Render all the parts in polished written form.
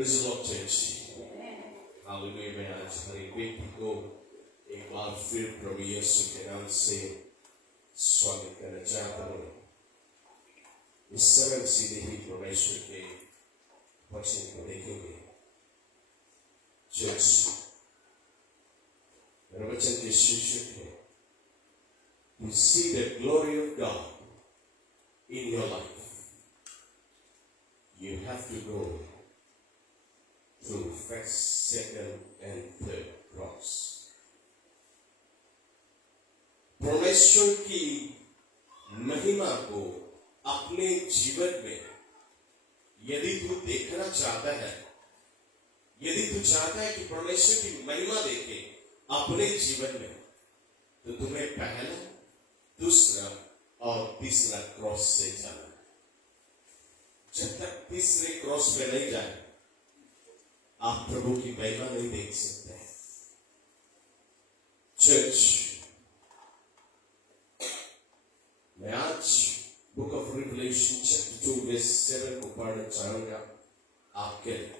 Praise the Lord, church. Hallelujah. मैं आज हर एक व्यक्ति को एक बार फिर प्रभु यीशु के नाम से स्वागत करना चाहता हूँ। इस समय सीधे ही परमेश्वर के वचन को देखेंगे। चर्च, मेरा वचन के शीर्षक है To see the glory of God in your life, you have to go through first, second, and third cross. परमेश्वर की महिमा को अपने जीवन में यदि तू देखना चाहता है, यदि तू चाहता है कि परमेश्वर की महिमा देखे अपने जीवन में, तो तुम्हें पहला, दूसरा और तीसरा क्रॉस से जाना है। जब तक तीसरे क्रॉस पे नहीं जाए, आप प्रभु की महिमा नहीं देख सकते हैं। चर्च, मैं आज book of Revelation chapter 2 verse 7 को पढ़ना चाहूंगा आपके लिए।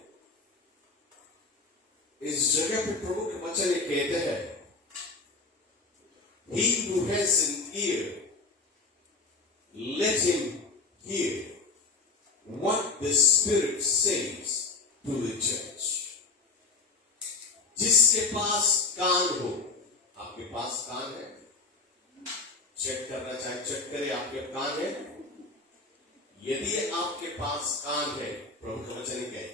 इस जगह पे प्रभु के वचन ये कहते हैं, He who has an ear, let him hear what the Spirit says to the church. जिसके पास कान हो, आपके पास कान है? चेक करना चाहे चेक करें, आपके कान है? यदि आपके पास कान है, प्रभु का वचन है,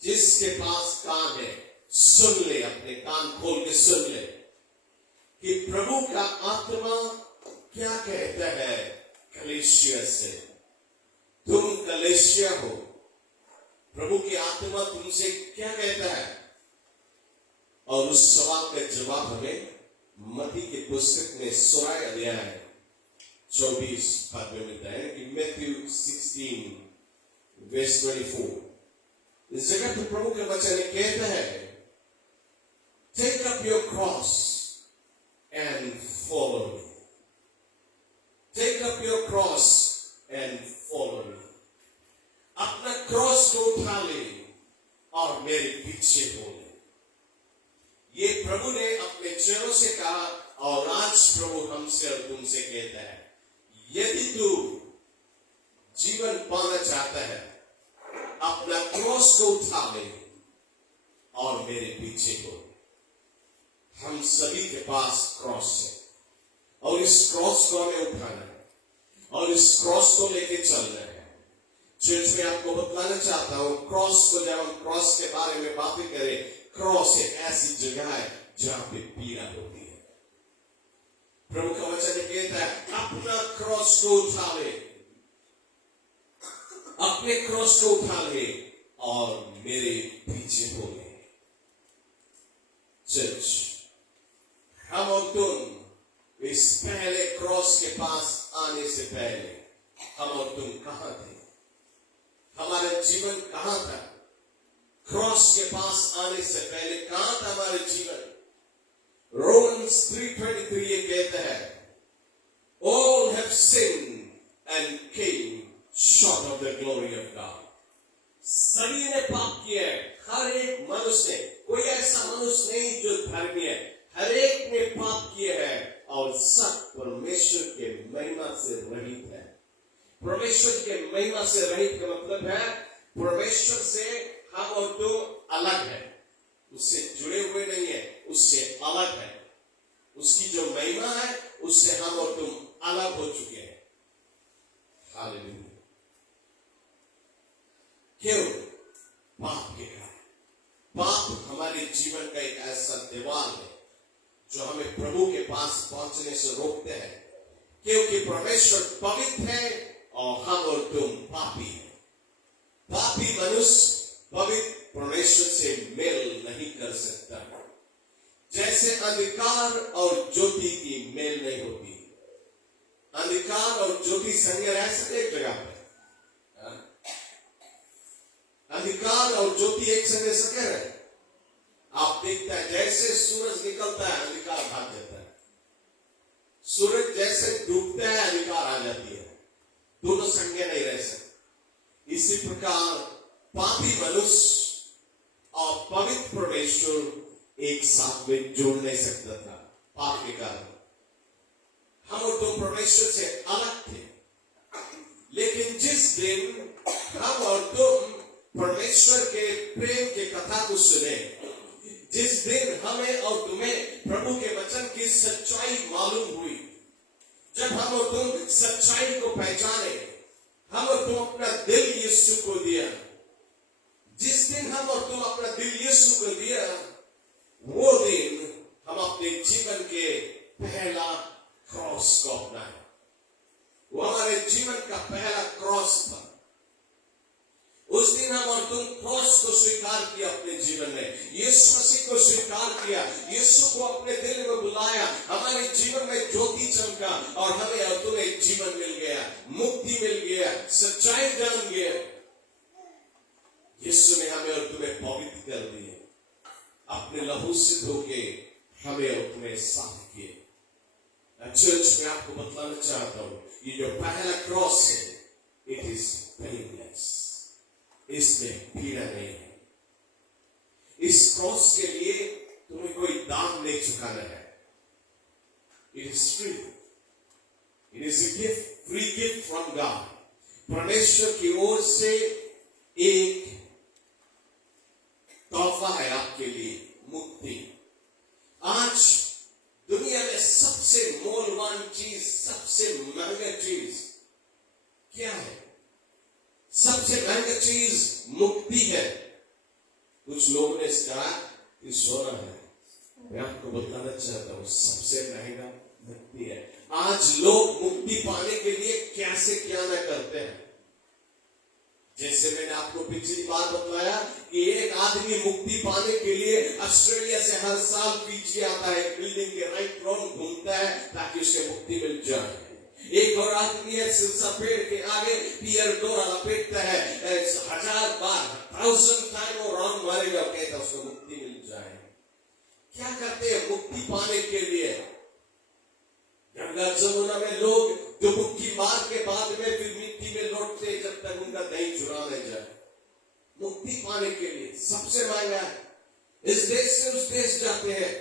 जिसके पास कान है सुन ले, अपने कान खोल के सुन ले कि प्रभु का आत्मा क्या कहता है कलीसिया से। तुम कलीसिया हो, प्रभु की आत्मा तुमसे क्या कहता है? और उस सवाल का जवाब हमें मत्ती की पुस्तक में 16 अध्याय 24 पद में मिलता है कि मैथ्यू 16 वर्स 24। इस जगह पर प्रभु के वचन कहता है, take up your cross and follow me. Take up your cross and follow me. अपना क्रॉस को उठा ले और मेरे पीछे हो ले। ये प्रभु ने अपने चेलों से कहा और आज प्रभु हमसे और तुमसे कहता है, यदि तू जीवन पाना चाहता है, अपना क्रॉस को उठा ले और मेरे पीछे हो। हम सभी के पास क्रॉस है और इस क्रॉस को हमें उठाना है और इस क्रॉस को लेके चलना है। चर्च में आपको बतलाना चाहता हूं, क्रॉस को जब हम क्रॉस के बारे में बातें करें, क्रॉस एक ऐसी जगह है जहां पे पीड़ा होती है। प्रभु का वचन कहता है, अपना क्रॉस को उठा ले, अपने क्रॉस को उठा ले और मेरे पीछे हो ले। चर्च, हम और तुम इस पहले क्रॉस के पास आने से पहले हम और तुम कहां थे? हमारा जीवन कहां था? क्रॉस के पास आने से पहले कहां था हमारा जीवन? रोमन्स 3:23 ये कहता है, all have sinned and came short of the glory of God. सभी ने पाप किया है, हर एक मनुष्य ने, कोई ऐसा मनुष्य नहीं जो धर्मी है, हर एक ने पाप किया है और सब परमेश्वर के महिमा से रहित है। परमेश्वर के महिमा से रहित का मतलब है परमेश्वर से हम और तुम अलग है, उससे जुड़े हुए नहीं है, उससे अलग है। उसकी जो महिमा है उससे हम और तुम अलग हो चुके हैं। हालेलुया। क्यों? पाप के कारण। पाप हमारे जीवन का एक ऐसा दीवार है जो हमें प्रभु के पास पहुंचने से रोकते हैं, क्योंकि परमेश्वर पवित्र है और हम और तुम पापी हैं। पापी मनुष्य पवित्र परमेश्वर से मेल नहीं कर सकता। जैसे अंधकार और ज्योति की मेल नहीं होती, अंधकार और ज्योति संग रह सकते एक जगह पे? अंधकार और ज्योति एक संग सके रहे? आप देखते हैं जैसे सूरज निकलता है अंधकार भाग जाता है, सूरज जैसे डूबता है अंधकार आ जाती है, दोनों संगे नहीं रह सकते। इसी प्रकार पापी मनुष्य परमेश्वर एक साथ में जोड़ नहीं सकता था पाप के कारण। हम और तुम परमेश्वर से अलग थे, लेकिन जिस दिन हम और तुम परमेश्वर के प्रेम के कथा को सुने, जिस दिन हमें और तुम्हें प्रभु के वचन की सच्चाई मालूम हुई, जब हम और तुम सच्चाई को पहचाने, हम और तुम अपना दिल यीशु को दिया, जिस दिन हम और तुम अपना दिल यीशु को दिया, वो दिन हम अपने जीवन के पहला क्रॉस को अपनाए। वो हमारे जीवन का पहला क्रॉस था। उस दिन हम और तुम क्रॉस को स्वीकार किया अपने जीवन में, यीशु मसीह को स्वीकार किया, यीशु को अपने दिल में बुलाया, हमारे जीवन में ज्योति चमका और हमें और तुम्हें जीवन मिल गया, मुक्ति मिल गया, सच्चाई जान गया। यीशु ने हमें और तुम्हें पवित्र कर दिए, अपने लहू से धोके हमें और तुम्हें साफ किए। चर्च में आपको बतलाना चाहता हूं, ये जो पहला क्रॉस है, इट इज पेनलेस, इसमें पीड़ा नहीं है। इस क्रॉस के लिए तुम्हें कोई दाम नहीं चुकाना है। It is free, it is a gift, free gift from God. परमेश्वर की ओर से एक तोहफा है आपके लिए, मुक्ति। आज दुनिया में सबसे मूल्यवान चीज, सबसे महंगा चीज क्या है? सबसे महंगा चीज मुक्ति है। कुछ लोगों ने कहा कि सोना है। मैं आपको बताना चाहता हूं, सबसे महंगा मुक्ति है। आज लोग मुक्ति पाने के लिए कैसे क्या न करते हैं। जैसे मैंने आपको पिछली बार बताया कि एक आदमी मुक्ति पाने के लिए ऑस्ट्रेलिया से हर साल पीछे आता है, बिल्डिंग के राइट राउंड घूमता है ताकि उसे मुक्ति मिल जाए। एक और आदमी है पेड़ के आगे पियर डोरा लपेटता है, 1000 बार 1000 टाइम वो राउंड मारेगा, कहता उसको मुक्ति मिल जाए। क्या करते हैं मुक्ति पाने के लिए? गंगा जमुना में लोग जो मुक्ति मार के बाद में फिर मिट्टी में लौटते जब तक उनका दही चुरा नहीं जाए। मुक्ति पाने के लिए सबसे महंगा है। इस देश से उस देश जाते हैं,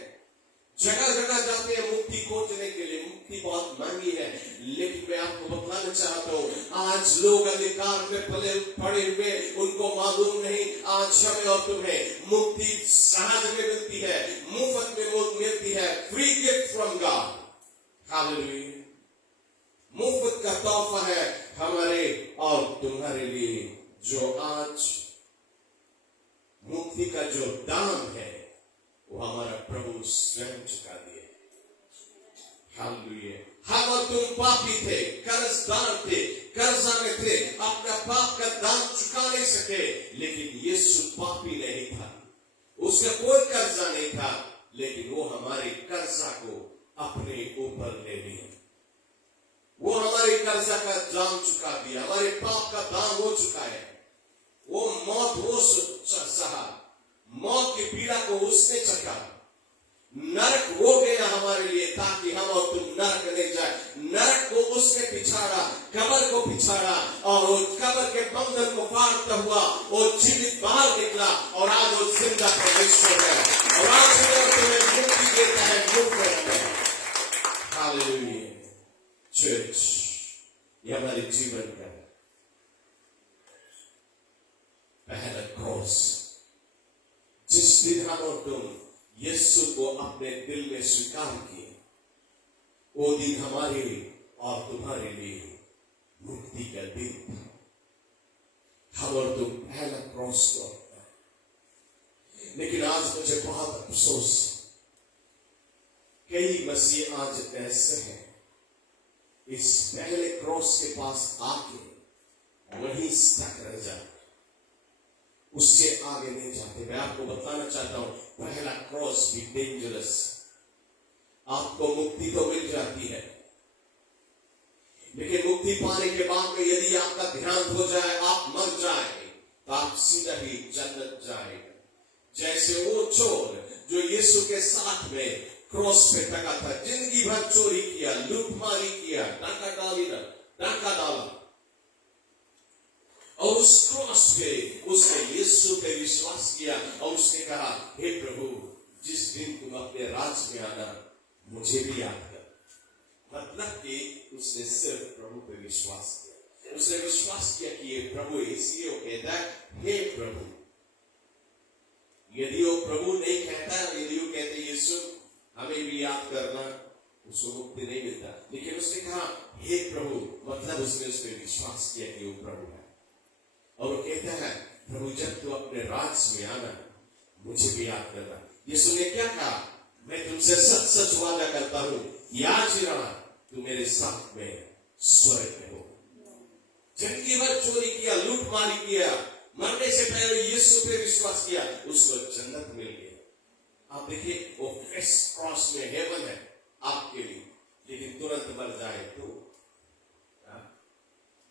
जगह जगह जाते हैं मुक्ति खोजने के लिए। मुक्ति बहुत महंगी है, लेकिन मैं आपको बताना चाहता हूँ, आज लोग अधिकार में पड़े हुए, उनको मालूम नहीं। आज हमें और तुम्हें मुक्ति सहज में मिलती है, मुफ्त में मिलती है, free gift from God. Hallelujah. मुफ्त का तोहफा है हमारे और तुम्हारे लिए, जो आज मुक्ति का जो दाम है वो हमारा प्रभु स्वयं चुका दिए। हालेलुया। हम और तुम पापी थे, कर्जदार थे, कर्जा में थे, अपना पाप का दाम चुका नहीं सके, लेकिन यीशु पापी नहीं था, उसका कोई कर्जा नहीं था, लेकिन वो हमारे कर्जा को अपने ऊपर ले लिया। वो हमारे कर्जा का दाम चुका दिया, हमारे पाप का दाम हो चुका है। वो मौत वो सहा, मौत की पीड़ा को उसने चखा, नरक हो गया हमारे लिए ताकि हम और तुम नरक नहीं जाए। नरक को उसने पिछाड़ा, कब्र को पिछाड़ा, और वो कब्र के बंधन को फाड़ता हुआ वो जीवित बाहर निकला, और आज वो जिंदा परमेश्वर है, और आज हमें तुम्हें मुक्ति देता है, मुक्त है। हालेलुया। चर्च, ये हमारे जीवन का पहला क्रॉस। जिस दिन हम और तुम यीशु को अपने दिल में स्वीकार किए, वो दिन हमारे और तुम्हारे लिए मुक्ति का दिन था। हम और तुम पहला क्रॉस को अपनाए। लेकिन आज मुझे बहुत अफसोस, कई मसीह आज ऐसे हैं, इस पहले क्रॉस के पास आके वहीं स्टक रह जाते, उससे आगे नहीं जाते। मैं आपको बताना चाहता हूं, पहला क्रॉस भी डेंजरस। आपको मुक्ति तो मिल जाती है, लेकिन मुक्ति पाने के बाद में यदि आपका ध्यान हो जाए, आप मर जाए, तो आप सीधा ही जन्नत जाएगा। जैसे वो चोर जो यीशु के साथ में क्रॉस पे टका था, जिंदगी भर चोरी किया, लूटमारी किया, डाका डाला, और उस क्रॉस पे उसने यीशु पे विश्वास किया, और और उसने कहा, हे प्रभु, जिस दिन तुम अपने राज्य में आना मुझे भी याद कर। मतलब कि उसने सिर्फ प्रभु पे विश्वास किया। उसने विश्वास किया कि ये प्रभु, इसलिए वो कहता है हे प्रभु। यदि वो प्रभु नहीं कहता, यदि वो कहते यीशु हमें भी याद करना, उसको मुक्ति नहीं मिलता। लेकिन उसने कहा हे प्रभु, मतलब उसने उस पर विश्वास किया कि वो प्रभु है। और वो कहता है प्रभु, जब तू अपने राज्य में आना मुझे भी याद करना। यीशु ने क्या कहा, मैं तुमसे सच सच वादा करता हूं, आज ही रात तू मेरे साथ में स्वर्ग में हो। जिंदगी भर चोरी किया, लूटमारी किया, मरने से पहले यीशु पे विश्वास किया, उसको जन्नत मिल गया। आप देखिए, वो क्रॉस में हेवन है आपके लिए, लेकिन तुरंत मर जाए तो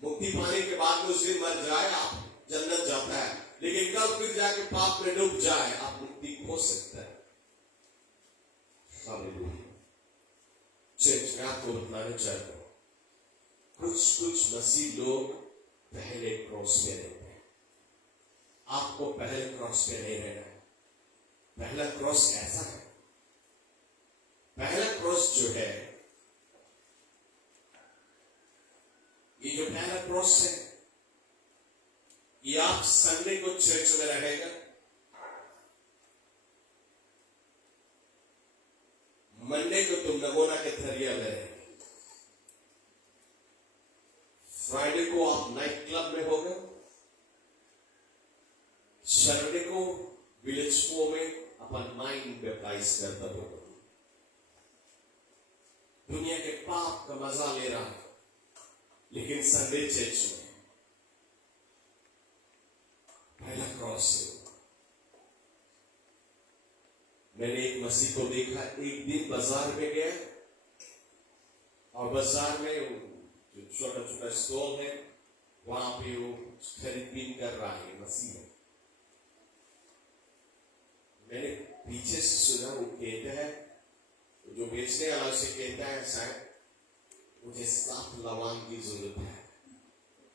मुक्ति पाने के बाद में उस दिन मर जाए, आप जन्नत जाता है। लेकिन कल फिर जाके पाप में डूब जाए, आप मुक्ति खो सकता है। चर्च में आपको बताना चाहता हूं, कुछ मसीह लोग पहले क्रॉस में रहते हैं। आपको पहले क्रॉस पे नहीं रहना है। पहला क्रॉस कैसा है? पहला क्रॉस जो है, ये जो पहला क्रॉस है, ये आप संडे को चर्च में रहेगा, मंडे को तुम नमोना के थरिया में रहेंगे, फ्राइडे को आप नाइट क्लब में होगा, सैटरडे को विलेज 4 में अपन माइंड बैप्टाइज करता होगा। दुनिया के पाप का मजा ले रहा है, लेकिन संडे चर्च में पहला क्रॉस है। मैंने एक मसीह को देखा, एक दिन बाजार में गया और बाजार में जो छोटा छोटा स्टॉल है, वहां पे वो खरीदबीन कर रहा है मसीह। मैंने पीछे से सुना, वो कहता है, जो बेचने वाला से कहता है, शायद मुझे 7 लवांग की जरूरत है,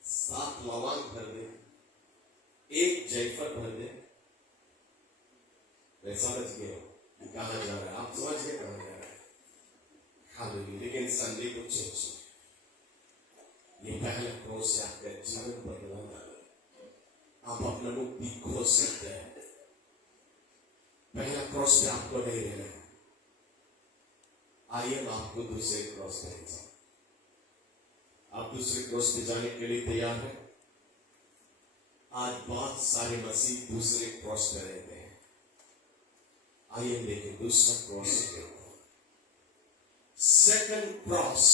7 लवांग भर दे, 1 जायफल भर दे। मैं समझ गया कहां जा रहा है, आप समझ गए कहां जा रहा है। हालेलुया। लेकिन संडे को चर्च, ये पहला क्रॉस से आपका जीवन बदलना, आप अपना मुक्ति खो सकते हैं। पहला क्रॉस पे आपको नहीं रहना है। आइए मैं आपको दूसरे क्रॉस पे ले जाऊं। आप दूसरे क्रॉस पे जाने के लिए तैयार हैं? आज बहुत सारे मसीह दूसरे क्रॉस पे रहते हैं। आइए देखें दूसरा cross. Second cross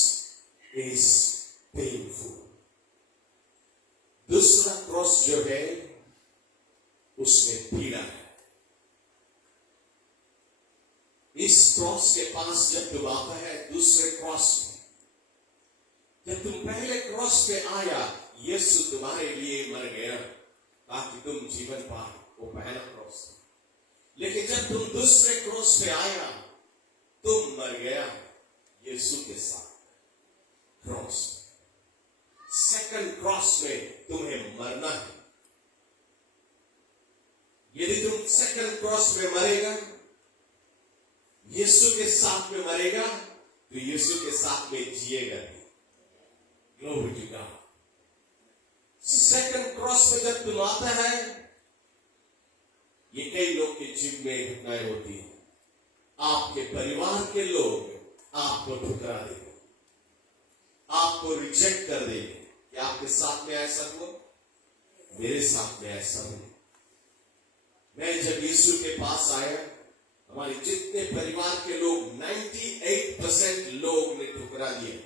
is painful. दूसरा क्रॉस जो है उसमें पीड़ा है। इस क्रॉस के पास जब तुम आता है, दूसरे क्रॉस में, जब तुम पहले क्रॉस पे आया, यीशु तुम्हारे लिए मर गया ताकि तुम जीवन पाओ, वो पहला क्रॉस। लेकिन जब तुम दूसरे क्रॉस पे आया, तुम मर गया यीशु के साथ क्रॉस। सेकंड क्रॉस में तुम्हें मरना है। यदि तुम सेकंड क्रॉस में मरेगा, यीशु के साथ में मरेगा, तो यीशु के साथ में जिएगा भी। Glory to God. Second cross में जब तुम आता है, ये कई लोग के जीवन में घटनाएं होती है। आपके परिवार के लोग आपको ठुकरा देंगे, आपको रिजेक्ट कर देंगे। क्या आपके साथ में ऐसा हुआ? मेरे साथ में ऐसा हुआ। मैं जब यीशु के पास आया, हमारे जितने परिवार के लोग 98% लोग ने ठुकरा दिए।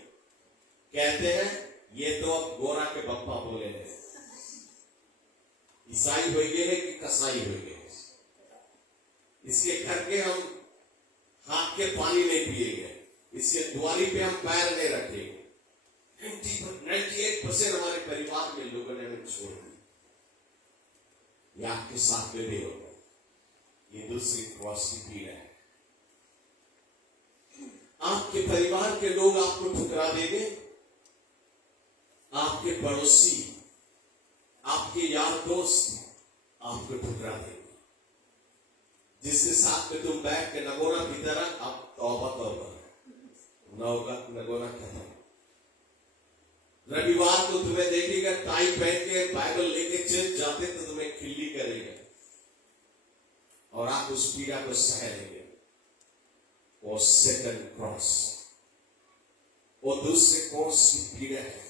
कहते हैं ये तो अब गोरा के पप्पा बोले हैं, ईसाई हो गए हैं कि कसाई हो गए। इसके घर के हम हाथ के पानी नहीं पिएंगे, इसके द्वारी पे हम पैर नहीं रखेंगे। 98% हमारे परिवार के लोगों ने हमें छोड़ दिया। ये आपके साथ में भी होगा। ये दूसरी क्रॉस की पीड़ा है। आपके परिवार के लोग आपको ठुकरा देंगे, आपके पड़ोसी, आपके यार दोस्त आपको ठुकरा देंगे। जिसके साथ में तुम बैठ के नगोना पीता रहा, अब तौबा तौबा, नगोना खत्म। रविवार को तुम्हें देखेगा टाई पहन के बाइबल लेके चर्च जाते तो तुम्हें खिल्ली करेगा और आप उस पीड़ा को सह लेंगे। वो सेकंड क्रॉस, वो दूसरे क्रॉस की पीड़ा है।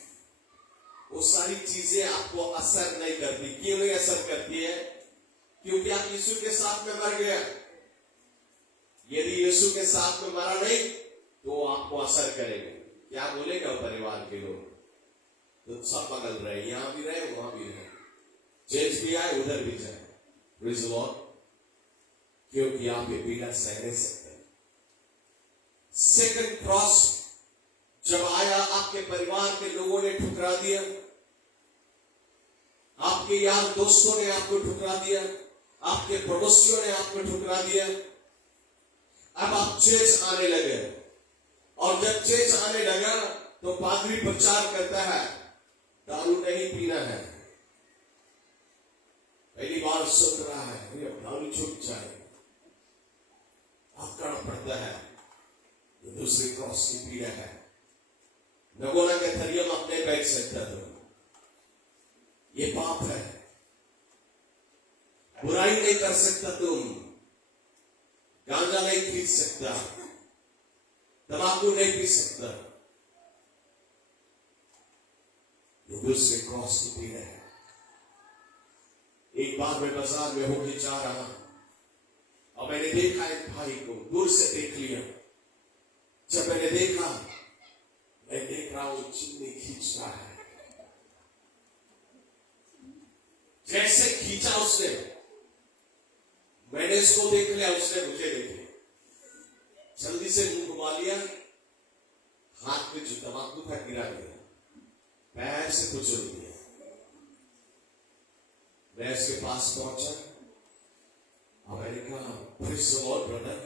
वो सारी चीजें आपको असर नहीं करती। क्यों नहीं असर करती है? क्योंकि आप यीशु के साथ में मर गया। यदि यीशु के साथ में मरा नहीं तो आपको असर करेगा। क्या बोलेगा परिवार के लोग? तो सब बगल रहे, यहां भी रहे वहां भी रहे, चर्च भी आए उधर भी जाए। Praise the Lord. क्योंकि आप ये पीड़ा सह नहीं सकते। सेकंड क्रॉस जब आया, आपके परिवार के लोगों ने ठुकरा दिया, आपके यार दोस्तों ने आपको ठुकरा दिया, आपके पड़ोसियों ने आपको ठुकरा दिया। अब आप चर्च आने लगे और जब चर्च आने लगा तो पादरी प्रचार करता है दारू नहीं पीना है। पहली बार सुन रहा है दारू छूट जाए, आकड़ पड़ता है। दूसरी क्रॉस की पीड़ा है। नगोना के थरिया में अपने बैठ सकता तुम, ये पाप है। बुराई नहीं कर सकता तुम, गांजा नहीं पी सकता, तंबाकू नहीं पी सकता। ये दूसरे क्रॉस की पीड़ा है। एक बार मैं बाजार में होके जा रहा और मैंने देखा एक भाई को, दूर से देख लिया। जब मैंने देखा, मैं देख रहा हूं चिन्नी खींच रहा है। जैसे खींचा उसने, मैंने इसको देख लिया, उसने मुझे देख लिया। जल्दी से मुंह घुमा लिया, हाथ में जो तंबाकू था गिरा दिया, पैर से कुचल दिया। मैं इसके पास पहुंचा और मैंने कहा, प्रेज़ द लॉर्ड ब्रदर।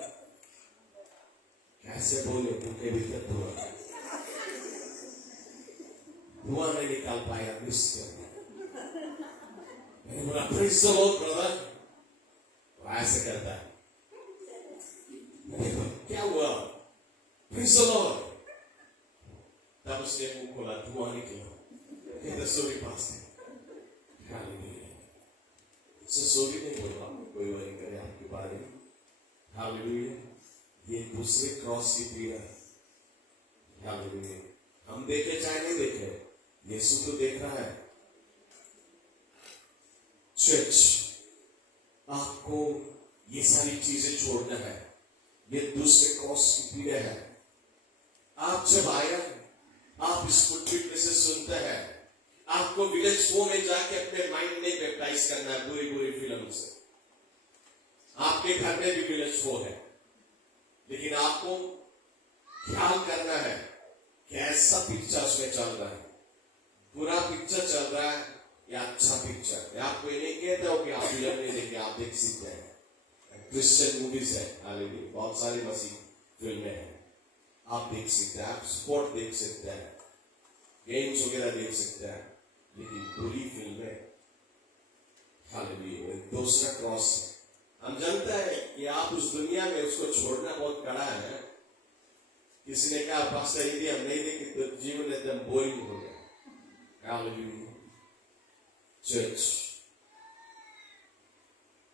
कैसे बोले? भूखे भीतर धुआं नहीं निकाल पाया। मैंने बोला प्रेज़ द लॉर्ड ब्रदर। ऐसे करता है। क्या हुआ? Praise the Lord. तब उसने मुंह खोला, धुआं निकला। सोरी पास सोरी नहीं बोला, कोई वरी करे आपके बारे में। हालेलुया। ये दूसरे क्रॉस की पीड़ा। हालेलुया। हम देखे चाहे नहीं देखे, यीशु तो देख रहा है। चर्च, आपको ये सारी चीजें छोड़ना है। ये दूसरे क्रॉस की पीड़ा है। आप जब आया, आप इस पुट्ठी में से सुनते हैं, आपको विलेज 4 में जाके अपने माइंड में बैप्टाइज करना है बुरी बुरी फिल्म से। आपके घर में भी विलेज 4 है, लेकिन आपको ख्याल करना है कैसा पिक्चर उसमें चल रहा है। बुरा पिक्चर चल रहा है या अच्छा पिक्चर। मैं आपको ये नहीं कहता हूं कि आप फिल्म नहीं देखे, आप देख सकते हैं। क्रिश्चियन मूवीज है, हालेलुया, बहुत सारी मसीह फिल्में हैं, आप देख सकते हैं। आप स्पोर्ट देख सकते हैं, गेम्स वगैरह देख सकते हैं, लेकिन बुरी फिल्में, हालेलुया, दूसरा क्रॉस है। हम जानते हैं कि आप उस दुनिया में उसको छोड़ना बहुत कड़ा है। किसी ने कहा पास्टर यदि हम नहीं देखे तो जीवन एकदम बोरिंग हो गया। हालेलुया। चर्च,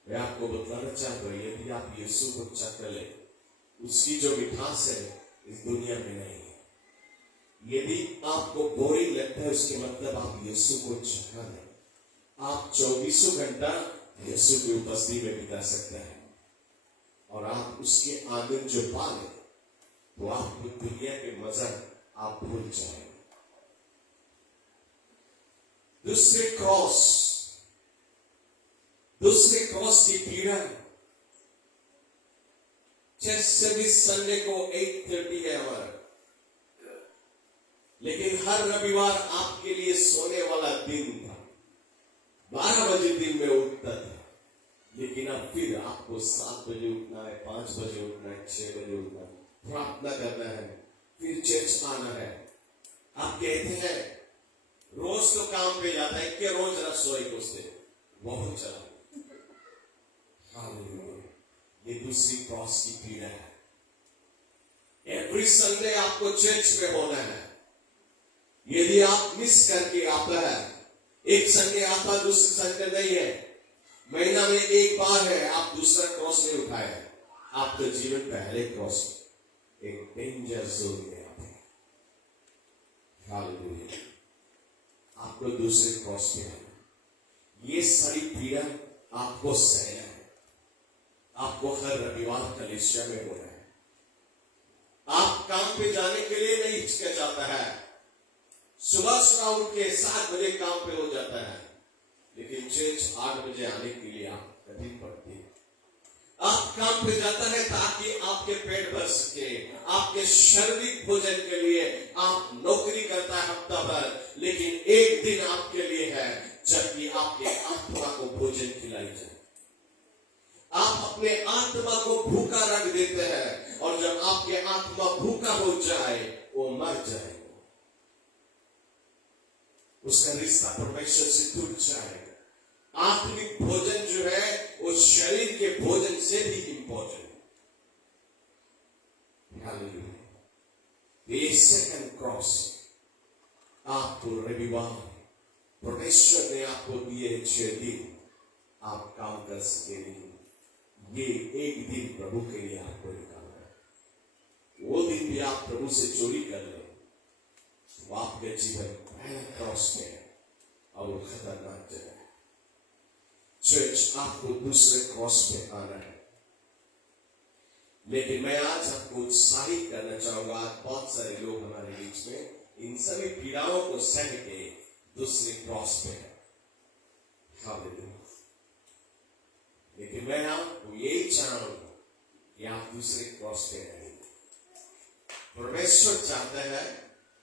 मैं आपको बताना चाहता हूं, यदि आप यीशु को चख ले, उसकी जो मिठास है इस दुनिया में नहीं है। यदि आपको बोरिंग लगता है, उसके मतलब आप यीशु को चखा ले। आप 24 घंटा यीशु की उपस्थिति में बिता सकते हैं और आप उसके आनंद जो पाले तो आप दुनिया के मजा आप भूल जाएंगे। दूसरे क्रॉस की पीड़ा। चर्च सर्विस संडे को 8:30 है हमारा, लेकिन हर रविवार आपके लिए सोने वाला दिन था। 12 बजे दिन में उठता था, लेकिन अब फिर आपको 7 बजे उठना है, 5 बजे उठना है, 6 बजे उठना है, प्रार्थना करना है, फिर चर्च आना है। आप कहते हैं रोज तो काम पे जाता है, क्या रोज रसोई को से बहुत चला। ये दूसरी क्रॉस की पीड़ा है। एवरी संडे आपको चर्च में होना है। यदि आप मिस करके आता है, एक संडे आता दूसरी संडे नहीं है, महीना में एक बार है, आप दूसरा क्रॉस नहीं उठाए, आपका जीवन पहले क्रॉस एक डेंजर जोन में आप हैं। हालेलुया। आपको दूसरे क्रॉस पे आना, ये सारी पीड़ा आपको सहना है। आपको हर रविवार कलीसिया में होना है। आप काम पे जाने के लिए नहीं हिचकिचाता है। सुबह सुबह उठ के 7 बजे काम पे हो जाता है, लेकिन चर्च 8 बजे आने के लिए आप कठिन पड़ती है। आप काम पे जाता है ताकि आपके पेट भर सके, आपके शारीरिक भोजन के लिए आप नौकरी करता है हफ्ता भर, लेकिन एक दिन आपके लिए है जबकि आपके आत्मा को भोजन खिलाई जाए। आप अपने आत्मा को भूखा रख देते हैं, और जब आपके आत्मा भूखा हो जाए वो मर जाएगा, उसका रिश्ता परमेश्वर से टूट जाएगा। आत्मिक भोजन जो है वो शरीर के भोजन से भी इंपॉर्टेंट है। ये सेकंड क्रॉस आपको रविवार परमेश्वर ने आपको दिए 6 दिन, आप काम कर सके नहीं, ये एक दिन प्रभु के लिए आपको निकालना है। वो दिन भी आप प्रभु से चोरी कर ले, वो आपके जीवन पहला क्रॉस पे है और वो खतरनाक जगह है। चर्च आपको दूसरे क्रॉस पे आना है, लेकिन मैं आज आपको उत्साहित करना चाहूंगा। आज बहुत सारे लोग हमारे बीच में इन सभी पीड़ाओं को सह के दूसरे क्रॉस पे है। हालेलुया। लेकिन मैं आपको यही चाहूंगा कि आप दूसरे क्रॉस पे रहेंगे। परमेश्वर चाहता है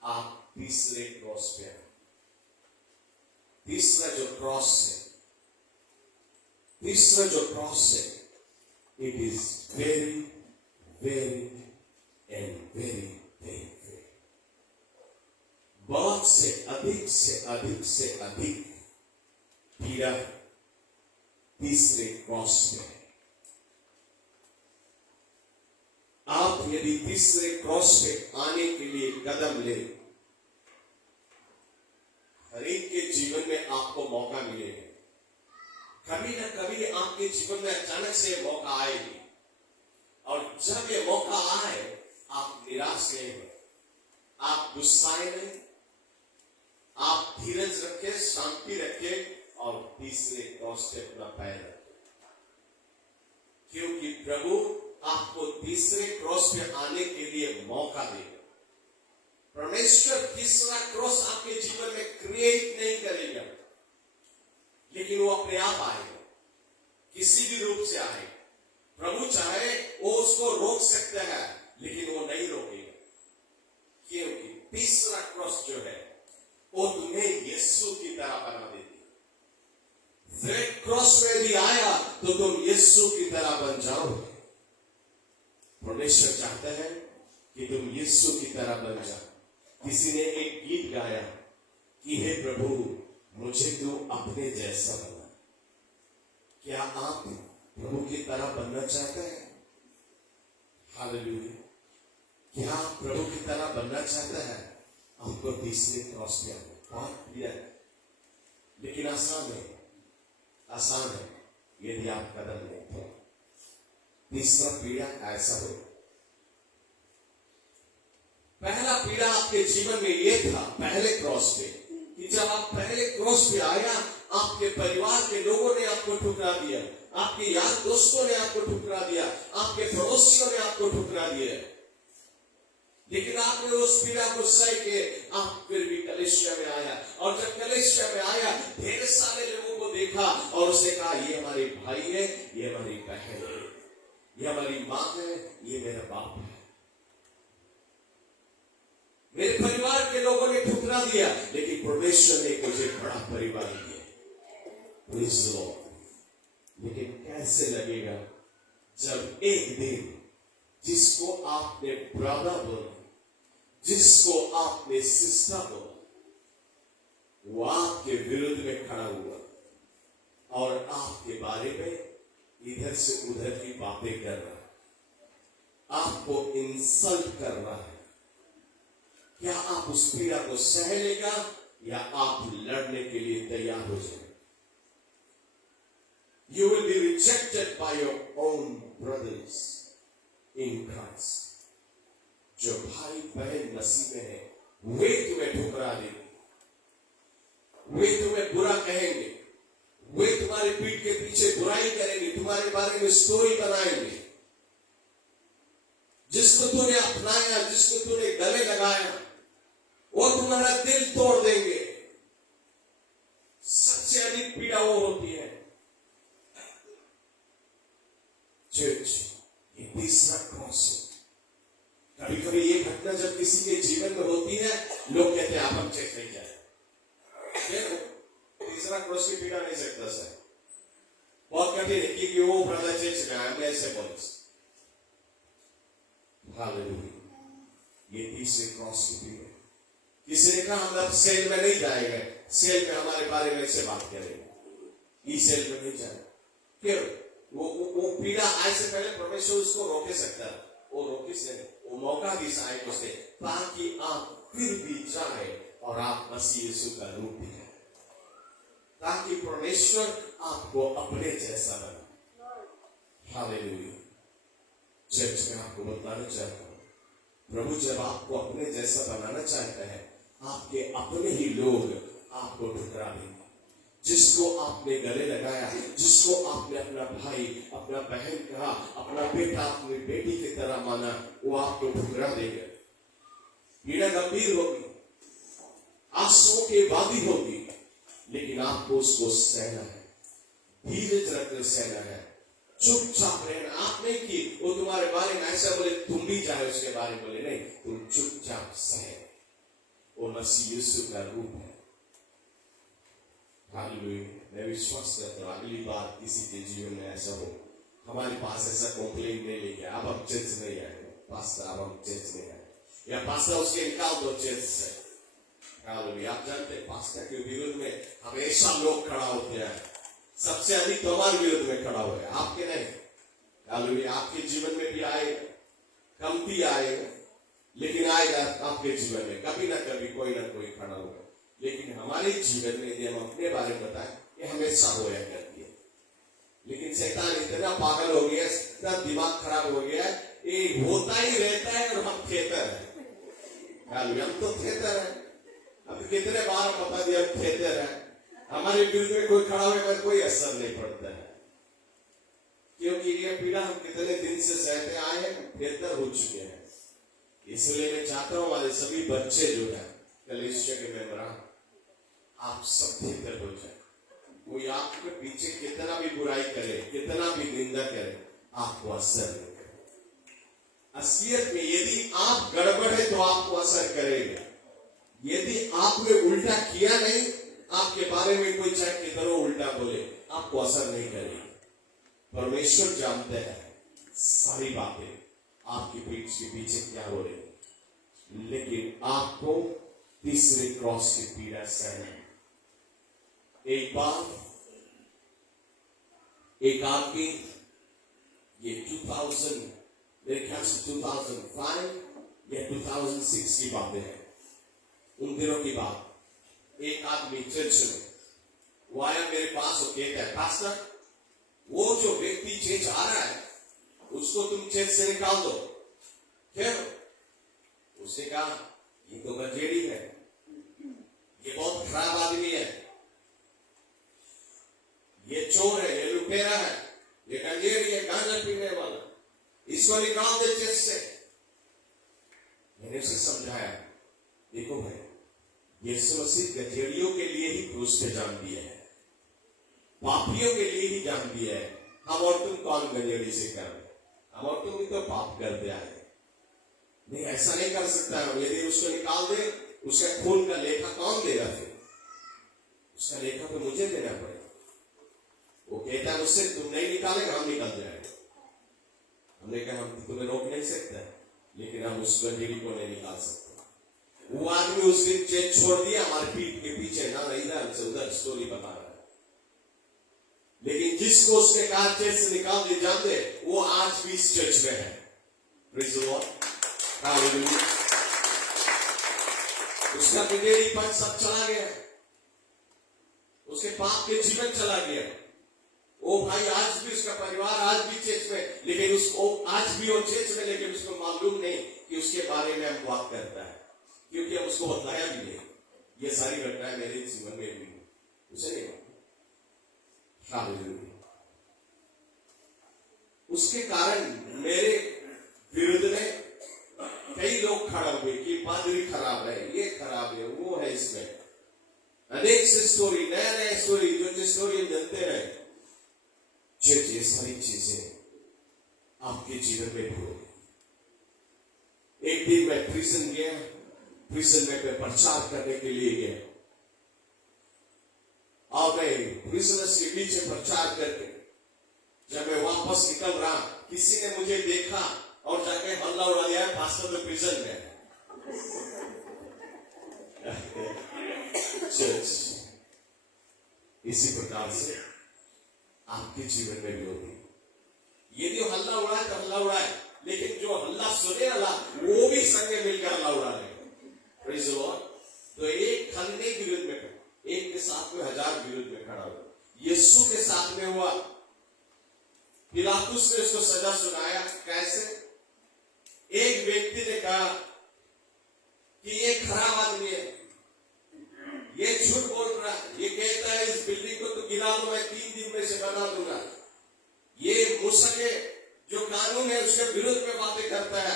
आप तीसरे क्रॉस पे आए। तीसरा जो क्रॉस है, it is very very and very painful. बहुत से अधिक पीड़ा तीसरे क्रॉस पे है। आप यदि तीसरे क्रॉस पे आने के लिए कदम ले, हर एक के जीवन में आपको मौका मिलेगा। कभी ना कभी आपके जीवन में अचानक से मौका आएगी, और जब ये मौका आए आप निराश नहीं हो, आप गुस्साए नहीं, आप धीरज रखे, शांति रखे और तीसरे क्रॉस पे अपना पैर रखे, क्योंकि प्रभु आपको तीसरे क्रॉस पे आने के लिए मौका देगा। परमेश्वर तीसरा क्रॉस आपके जीवन में क्रिएट नहीं करेगा, लेकिन वो अपने आप आएगा, किसी भी रूप से आएगा। प्रभु चाहे वो उसको रोक सकता है, लेकिन वो नहीं रोकेगा, क्योंकि तीसरा क्रॉस जो है वो तुम्हें यीशु की तरह बना देती है। थर्ड क्रॉस में भी आया तो तुम यीशु की तरह बन जाओगे। परमेश्वर चाहता है कि तुम यीशु की तरह बन जाओ। किसी ने एक गीत गाया कि हे प्रभु मुझे तू अपने जैसा बना। क्या आप प्रभु की तरह बनना चाहते हैं? हालेलुया। क्या आप प्रभु की तरह बनना चाहते हैं? आपको तीसरे क्रॉस पे आना बहुत प्रिय है, लेकिन आसान है यदि आप कदम लेते हैं। तीसरा पीड़ा ऐसा हो। पहला पीड़ा आपके जीवन में यह था पहले क्रॉस पे, कि जब आप पहले क्रॉस पे आया, आपके परिवार के लोगों ने आपको ठुकरा दिया, आपके यार दोस्तों ने आपको ठुकरा दिया, आपके पड़ोसियों ने आपको ठुकरा दिया, लेकिन आपने उस पीड़ा को सह के आप फिर भी कलीसिया में आया। और जब कलीसिया में आया, ढेर सारे लोगों को देखा और उसे कहा ये हमारे भाई है, ये हमारी बहन है, ये हमारी माँ है, ये मेरा बाप है। मेरे परिवार के लोगों ने ठुकरा दिया, लेकिन परमेश्वर ने मुझे बड़ा परिवार दिया। Praise the Lord. लेकिन कैसे लगेगा जब एक दिन जिसको आपने ब्रदर बोला, जिसको आपने सिस्टर बोला, वो आपके विरुद्ध में खड़ा हुआ और आपके बारे में इधर से उधर की बातें कर रहा है, आपको इंसल्ट कर रहा है, क्या आप उस पीड़ा को सह लेगा या आप लड़ने के लिए तैयार हो जाए? You will be rejected by your own brothers in Christ. जो भाई बहन मसीह में है, वे तुम्हें ठुकरा देंगे, वे तुम्हें बुरा कहेंगे, वे तुम्हारे पीठ के पीछे बुराई करेंगे, तुम्हारे बारे में स्टोरी बनाएंगे। जिसको तूने अपनाया, जिसको तूने गले लगाया, वो तुम्हारा दिल तोड़ देंगे। सबसे अधिक पीड़ा वो होती है। चर्च, ये तीसरा क्रॉस है। कभी कभी ये घटना जब किसी के जीवन में होती है, लोग कहते हैं आप हम चेक नहीं जाए। तीसरा क्रॉस की पीड़ा नहीं सकता सर, बहुत कठिन है, क्योंकि वो ब्रदर चर्च में आया, मैं ऐसे बोल। हालेलुया, ये तीसरे क्रॉस की पीड़ा। किसी ने कहा हम अब सेल में नहीं जाएंगे, सेल में हमारे बारे में से बात करेंगे, ई सेल में नहीं जाए। क्यों? वो पीड़ा आए से पहले परमेश्वर उसको रोके सकता है, वो रोके से वो मौका भी साए को से, ताकि आप फिर भी जाए और आप मसीह यीशु का रूप दिखाए, ताकि परमेश्वर आपको अपने जैसा बने। हालेलुया। चर्च में आपको बताना चाहता हूं, प्रभु जब आपको अपने जैसा बनाना चाहता है, आपके अपने ही लोग आपको ठुकरा देंगे। जिसको आपने गले लगाया, जिसको आपने अपना भाई, अपना बहन कहा, अपना बेटा, अपनी बेटी की तरह माना, वो आपको ठुकरा देगा। पीड़ा गंभीर होगी, आंसुओं की वादी होगी, लेकिन आपको उसको सहना है, धीरज रखकर सहना है, चुपचाप रहना। आप नहीं कि वो तुम्हारे बारे में ऐसा बोले तुम भी जाए उसके बारे में बोले, नहीं, तुम चुपचाप सहे। वो मसीह यीशु का रूप है। हालेलुया। मैं विश्वास करता हूं अगली बार किसी के जीवन में ऐसा हो, हमारे पास ऐसा कंप्लेन नहीं लेके अब हम चर्च नहीं आए, पास्टर अब हम चर्च नहीं आए, या पास्टर उसके निकाल दो चर्च से। हालेलुया। आप जानते हैं पास्टर के विरोध में हमेशा लोग खड़ा होते हैं, सबसे अधिक तो हमारे विरोध में खड़ा हुआ है, आपके नहीं। हालेलुया। आपके जीवन में भी आएगा, कमती आएगा, लेकिन आएगा आपके जीवन में कभी ना कभी कोई ना कोई खड़ा होगा। लेकिन हमारे जीवन में यदि हम अपने बारे में बताएं, ये हमेशा होया करती है। लेकिन शैतान इतना पागल हो गया, इतना दिमाग खराब हो गया, ये होता ही रहता है और हम थेतर है। हालेलुया। हम तो थेतर है। अब कितने बार हम बता दिया हम थेतर है, हमारे विरुद्ध में कोई खड़ा होने पर कोई असर नहीं पड़ता है, क्योंकि ये पीड़ा हम कितने दिन से सहते आए हैं, बेहतर हो चुके हैं। इसलिए मैं चाहता हूं हमारे सभी बच्चे जो है कलीसिया के मेंबरान, आप सब बेहतर हो जाए। कोई आपके पीछे कितना भी बुराई करे, कितना भी निंदा करे, आपको असर नहीं करे। असलियत में यदि आप गड़बड़ है तो आपको असर करेगा। यदि आपने उल्टा किया नहीं, आपके बारे में कोई चाहे कितना उल्टा बोले, आपको असर नहीं करेगी। परमेश्वर जानते हैं सारी बातें आपकी पीठ के पीछे क्या हो रही, लेकिन आपको तीसरे क्रॉस की पीड़ा सहना। एक बार एक आदमी, ये 2000 मेरे ख्याल से 2005 या 2006 की बातें हैं, उन दिनों की बात। एक आदमी चर्च में वो आया मेरे पास, वो कहता है पास्टर, वो जो व्यक्ति चर्च आ रहा है उसको तुम चर्च से निकाल दो। क्यों? उसने कहा ये तो गंजेड़ी है, ये बहुत खराब आदमी है, ये चोर है, ये लुटेरा है, ये गंजेड़ी है, गांजा पीने वाला, इसको निकाल दे चर्च से। मैंने उसे समझाया, देखो भाई, यीशु मसीह गंजेड़ियों के लिए ही क्रूस पे जान दिया है, पापियों के लिए ही जान दिया है। हम और तुम कौन गंजेड़ी से कर रहे? हम और तुम भी तो पाप करते आए। नहीं, ऐसा नहीं कर सकता है। यदि उसको निकाल दे, उसका खून का लेखा कौन देगा? फिर उसका लेखा तो मुझे देना पड़ेगा। वो कहता है मुझसे तुम नहीं निकालेगा, हम निकाल जाएंगे। हमने कहा हम तुम्हें रोक नहीं सकते, लेकिन हम उस गंजेड़ी को नहीं निकाल सकते। वो आदमी उस दिन चेंज छोड़ दिया, हमारे पीठ के पीछे ना इधर से उधर स्टोरी बता रहा है। लेकिन जिसको उसके कार चर्च से निकाल दिए जानते, वो आज भी इस चर्च में है। Praise the Lord. Hallelujah. उसका बिगेड़ी पद सब चला गया, उसके पाप के जीवन चला गया। वो भाई आज भी, उसका परिवार आज भी चर्च में, लेकिन उसको आज भी वो चर्च में, लेकिन उसको मालूम नहीं कि उसके बारे में हम बात करता है, क्योंकि हम उसको बताया भी नहीं। ये सारी घटनाएं मेरे जीवन में भी उसे नहीं मालूम। हालेलुया। उसके कारण मेरे विरुद्ध में कई लोग खड़ा हुए कि पादरी खराब है, ये खराब है, वो है। इसमें अनेक से स्टोरी, नया नया स्टोरी, जो स्टोरी हम जानते हैं, ये सारी चीजें आपके जीवन में भी होगी। एक दिन मैं प्रिजन गया, प्रिजन में मैं प्रचार करने के लिए गया, और मैं प्रिजनर्स के बीच में प्रचार करके जब मैं वापस निकल रहा, किसी ने मुझे देखा और जाके हल्ला उड़ा दिया, पास्टर तो प्रिजन में है। चर्च इसी प्रकार से आपके जीवन में भी होती। यदि हल्ला उड़ा है तो हल्ला उड़ा है, लेकिन जो हल्ला सुने वाला वो भी संग मिलकर हल्ला उड़ा रहे। Praise the Lord. तो एक खलने के विरुद्ध में, एक के साथ में 1000 विरुद्ध में खड़ा हुआ। यीशु के साथ में हुआ, पिलातुस ने उसको सजा सुनाया। कैसे? एक व्यक्ति ने कहा कि ये खराब आदमी है, ये झूठ बोल रहा है, ये कहता है इस बिल्डिंग को तो गिरा दो, मैं 3 दिन में से बना दूंगा। ये मूसा के जो कानून है उसके विरुद्ध में बातें करता है,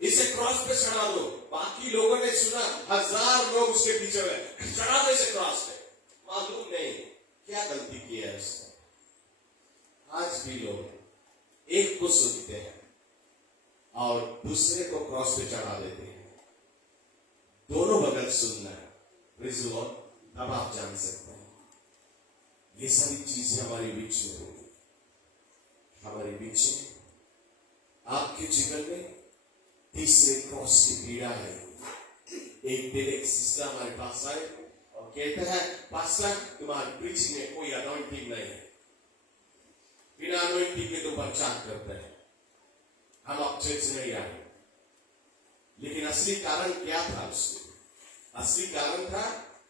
इसे क्रॉस पे चढ़ा दो। बाकी लोगों ने सुना, 1000 लोग उसके पीछे में, चढ़ा दो इसे क्रॉस पे। मालूम नहीं क्या गलती की है उसने। आज भी लोग एक को सुनते हैं और दूसरे को क्रॉस पे चढ़ा देते हैं। दोनों बगल सुनना है। Praise the Lord. तब आप जान सकते हैं ये सारी चीजें हमारे बीच में होगी। हमारे बीच में आपके जीवन में तीसरे क्रॉस की पीड़ा है। एक दिन एक सिस्टर हमारे पास आए और कहते हैं, पास्टर तुम्हारी प्रीचिंग में कोई अनॉइंटिंग नहीं है, बिना अनॉइंटिंग के तुम प्रचार करते हैं, हम अब चर्च नहीं आए। लेकिन असली कारण क्या था? उसके असली कारण था,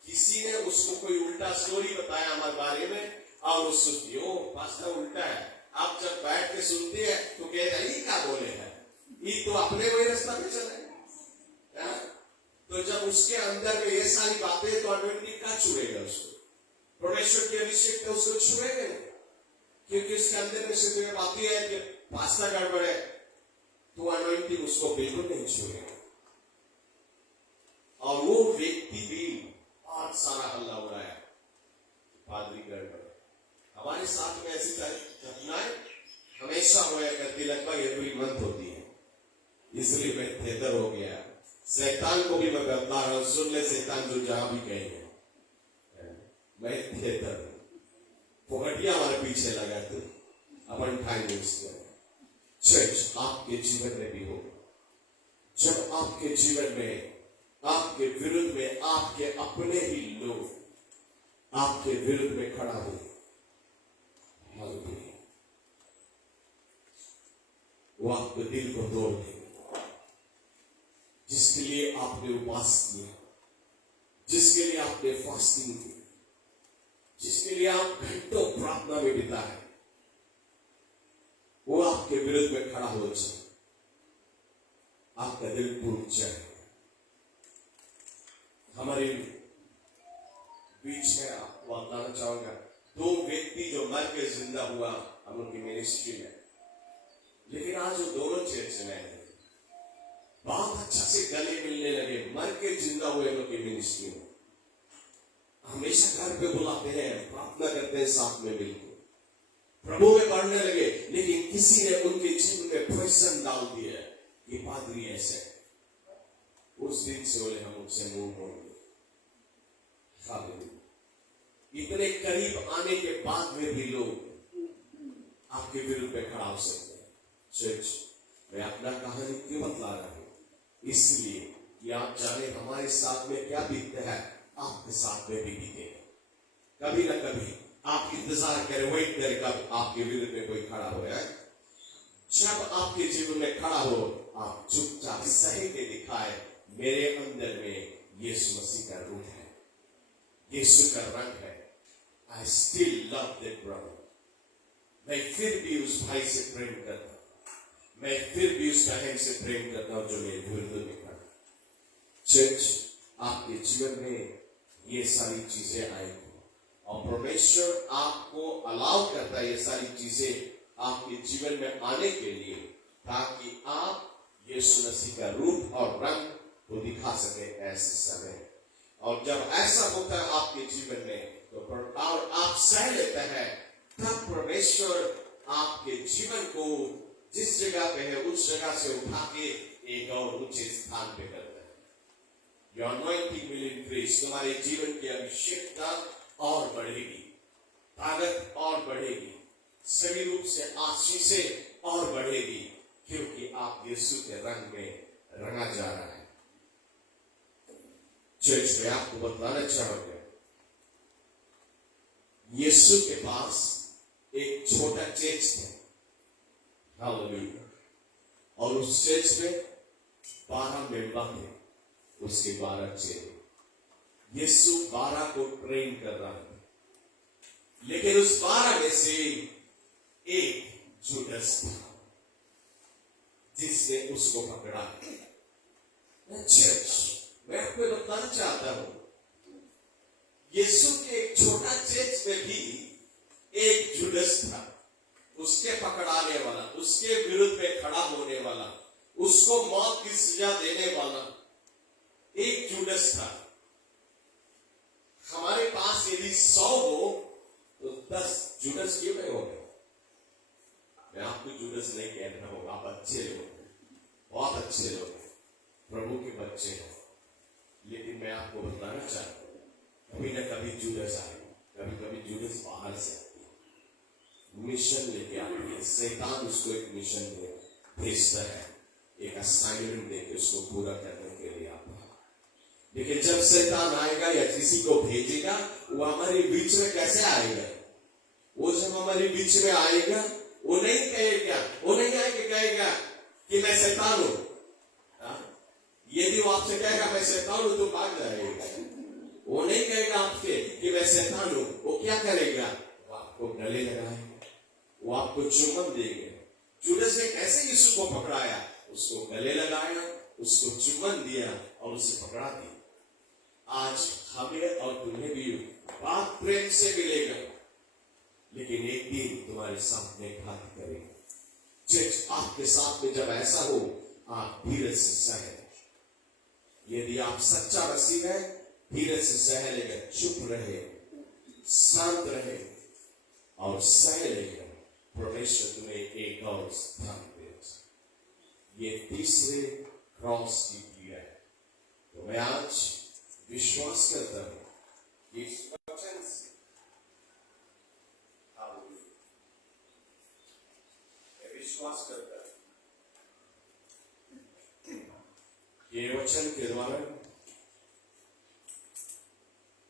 किसी ने उसको कोई उल्टा स्टोरी बताया हमारे बारे में, और उसको ओ पास्टर उल्टा है। आप जब बैठ के सुनते हैं तो कहते हैं ये क्या बोले हैं, ये तो अपने वही रास्ता पे चले। तो जब उसके अंदर में ये सारी बातें, तो अनॉइंटिंग क्या छुएगा उसको? परमेश्वर के अभिषेक तो उसको छुएगा नहीं, क्योंकि उसके अंदर में सिर्फ ये बातें है कि पास्टर गड़बड़ है, तो अनॉइंटिंग उसको बिल्कुल नहीं छुएगा। और वो व्यक्ति भी बहुत सारा हल्ला उड़ाया, पादरी गड़बड़। हमारे साथ में ऐसी घटनाएं हमेशा हुआ करती, लगभग एवरी मंथ होती है। इसलिए मैं थिएटर हो गया। शैतान को भी मैं करता रहा हूं, सुन ले शैतान जो जहां भी कहेंगे, मैं थिएटर फोकटिया हमारे पीछे लगा तो अपन टाइम वेस्ट करें। चर्च आपके जीवन में भी होगा। जब आपके जीवन में, आपके विरुद्ध में, आपके अपने ही लोग आपके विरुद्ध में खड़ा हो, वो आपके दिल को तोड़ देंगे। जिसके लिए आपने उपवास किया, जिसके लिए आपने फास्टिंग की, जिसके लिए आप घंटों प्रार्थना में बिताए, वो आपके विरुद्ध में खड़ा हो जाए, आपका दिल टूट जाए। हमारे बीच में आपको बताना चाहूंगा, 2 व्यक्ति जो मर के जिंदा हुआ हम उनकी मिनिस्ट्री में, लेकिन आज वो दोनों चर्च में हैं। बहुत अच्छा से गले मिलने लगे, मर के जिंदा हुए लोग की मिनिस्ट्री में। हमेशा घर पे बुलाते हैं, प्रार्थना करते हैं साथ में मिलकर, प्रभु में बढ़ने लगे। लेकिन किसी ने उनके जीवन में क्वेश्चन डाल दिया कि पादरी ऐसे। उस दिन से बोले हम उनसे मुंह मोड़ गए। इतने करीब आने के बाद में भी लोग आपके विरुद्ध में खड़ा हो सकते हैं। चर्च, मैं अपना कहानी क्यों बतला रहा हूं? इसलिए कि आप जाने हमारे साथ में क्या बीतता है, आपके साथ में भी बीतेगा। कभी ना कभी आप इंतजार करें, वेट करें कब आपके विरुद्ध में कोई खड़ा हो जाए। जब आपके जीवन में खड़ा हो, आप चुपचाप सही के दिखाए, मेरे अंदर में यीशु मसीह का रूप है, यीशु का रंग है। I still love that brother. मैं फिर भी उस भाई से प्रेम करता हूं, मैं फिर भी उस बहन से प्रेम करता हूं जो मेरे विरुद्ध में खड़ा। चर्च, आपके जीवन में ये सारी चीजें आएंगी और परमेश्वर आपको अलाउ करता है ये सारी चीजें आपके जीवन में आने के लिए, ताकि आप यीशु मसीह का रूप और रंग को दिखा सके ऐसे समय। और जब ऐसा होता है आपके जीवन में तो और आप सह लेते हैं, तब परमेश्वर आपके जीवन को जिस जगह पे है उस जगह से उठा के एक और ऊंचे स्थान पे करता है। Your anointing will increase। तुम्हारे जीवन की अभिषेकता और बढ़ेगी, ताकत और बढ़ेगी, सभी रूप से आशीषें और बढ़ेगी, क्योंकि आप यीशु के रंग में रंगा जा रहा है। चर्च में आपको बतलाना चाहूंगा, यीशु के पास एक छोटा चर्च था, हालेलुया, और उस चर्च में 12 मेंबर थे, उसके 12 चेले। यीशु 12 को ट्रेन कर रहा था, लेकिन उस 12 में से एक जुडस था जिसने उसको पकड़ा। चर्च, मैं आपको बताना चाहता हूं, यीशु के एक छोटा चर्च में भी एक जुडस था, उसके पकड़ाने वाला, उसके विरुद्ध में खड़ा होने वाला, उसको मौत की सजा देने वाला एक जुडस था। हमारे पास यदि 100 हो तो 10 जुडस क्यों नहीं हो गए? मैं आपको जुडस नहीं कह रहा हूं, आप अच्छे लोग हैं, बहुत अच्छे लोग हैं, प्रभु के बच्चे हैं, लेकिन मैं आपको बताना चाहता हूं, कभी ना कभी जुडस आएगा, कभी कभी जुडस बाहर से आती है, मिशन लेके आती है। शैतान उसको एक मिशन भेजता है, एक असाइनमेंट देकर उसको पूरा करने के लिए आता है। लेकिन जब शैतान आएगा या किसी को भेजेगा, वो हमारे बीच में कैसे आएगा? वो जब हमारे बीच में आएगा, वो नहीं आएगा कहेगा कि मैं शैतान हूं। यदि वो आपसे कहेगा मैं शैतान हूं तो भाग जाएगा। वो नहीं कहेगा आपसे कि मैं शैतान हूं, वो क्या करेगा? वो आपको गले लगाएगा, वो आपको चुम्बन देंगे। जुडस ने कैसे यीशु को पकड़ाया? उसको गले लगाया, उसको चुम्बन दिया और उसे पकड़ा दिया। आज हमें और तुम्हें भी बात प्रेम से मिलेगा, लेकिन एक दिन तुम्हारे सामने घात करेगा। चर्च, आपके साथ में जब ऐसा हो, आप धीरज से सहे। यदि आप सच्चा मसीह है, धीरज से सह लेगा, चुप रहे, शांत रहे और सह लेगा। परमेश्वर तुम्हें एक और स्थान देगा। ये तीसरे क्रॉस की क्रिया है। तो मैं आज विश्वास करता हूं इस वचन से, विश्वास करता हूं ये वचन के द्वारा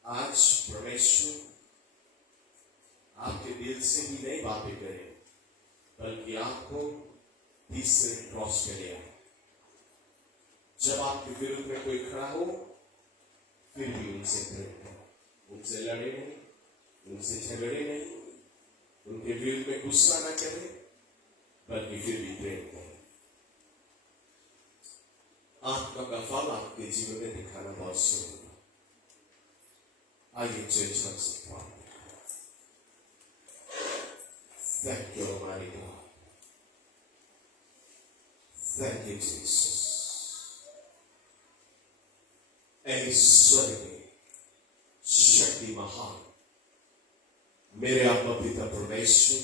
आज परमेश्वर आपके दिल से ही नहीं बातें करे, बल्कि आपको तीसरे क्रॉस पे ले आए। जब आपके विरुद्ध में कोई खड़ा हो, फिर भी उनसे प्रेम करो, उनसे लड़े नहीं, उनसे झगड़े नहीं, उनके विरुद्ध में गुस्सा ना करें, बल्कि फिर भी प्रेम करें। आत्मा का फल आपके जीवन में दिखाना बहुत जरूरी है। आइए चर्च हम सब Thank you, Almighty God. Thank you, Jesus. ऐश्वर्य शक्ति महान मेरे आत्मा पिता परमेश्वर,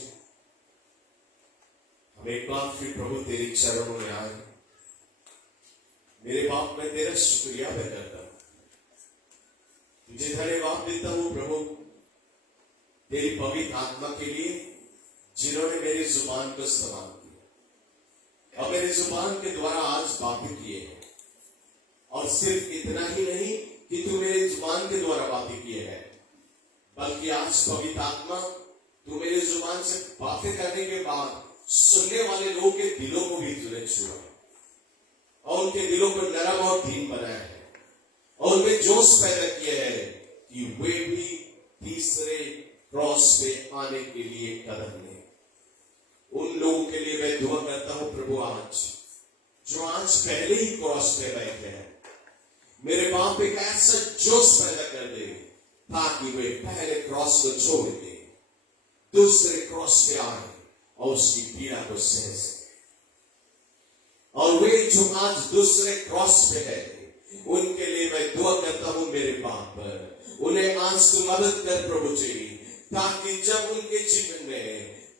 हम एक बार फिर प्रभु तेरे चरणों में आए। मेरे बाप, मैं तेरा शुक्रिया अदा करता हूं, तुझे धन्यवाद देता हूं प्रभु तेरी पवित्र आत्मा के लिए, जिन्होंने मेरी जुबान को इस्तेमाल किया और मेरी जुबान के द्वारा आज बातें किए हैं। और सिर्फ इतना ही नहीं कि तू मेरे जुबान के द्वारा बातें किए हैं, बल्कि आज पवित्र आत्मा तू मेरी जुबान से बातें करने के बाद सुनने वाले लोगों के दिलों को भी तूने छुआ और उनके दिलों को नरम और दीन बनाया है और उनमें जोश पैदा किया है कि वे भी तीसरे क्रॉस पे आने के लिए कदम लें। उन लोगों के लिए मैं दुआ करता हूं प्रभु आज जो आज पहले ही क्रॉस पे बैठे हैं, मेरे बाप एक ऐसा जोश पैदा कर दे ताकि वे पहले क्रॉस को छोड़ के दूसरे क्रॉस पे आए और उसकी पीड़ा को सह सके। और वे जो आज दूसरे क्रॉस पे है उनके लिए मैं दुआ करता हूं मेरे बाप, उन्हें आज तू मदद कर प्रभु जी, ताकि जब उनके जीवन में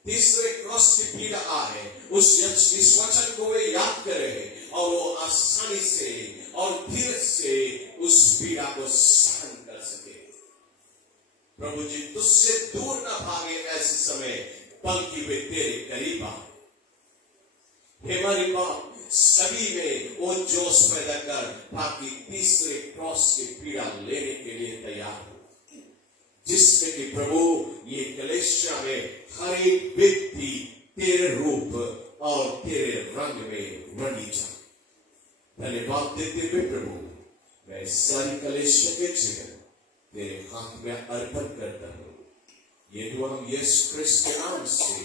तीसरे क्रॉस की पीड़ा आए इस वचन को वे याद करें और वो आसानी से और धीरज से उस पीड़ा को सहन कर सके। प्रभु जी तुझसे दूर ना भागे ऐसे समय, बल्कि वे तेरे करीब आए। हे हमारे बाप, सभी में वो जोश पैदा कर ताकि तीसरे क्रॉस की पीड़ा लेने के लिए तैयार हो, जिसमें कि प्रभु ये कलेशिया में हर एक व्यक्ति तेरे रूप और तेरे रंग में रंगी जाए। धन्यवाद देते हुए प्रभु मैं सारी कलेशिया के जीवन तेरे हाथ में अर्पण करता हूं। ये दुआ हम यीशु क्रिस्त के नाम से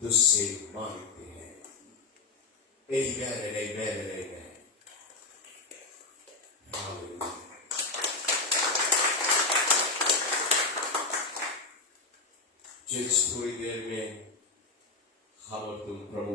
तुझसे मांगते हैं। Amen and amen and amen. Hallelujah. जिस थोड़ी देर में हम और तुम प्रभु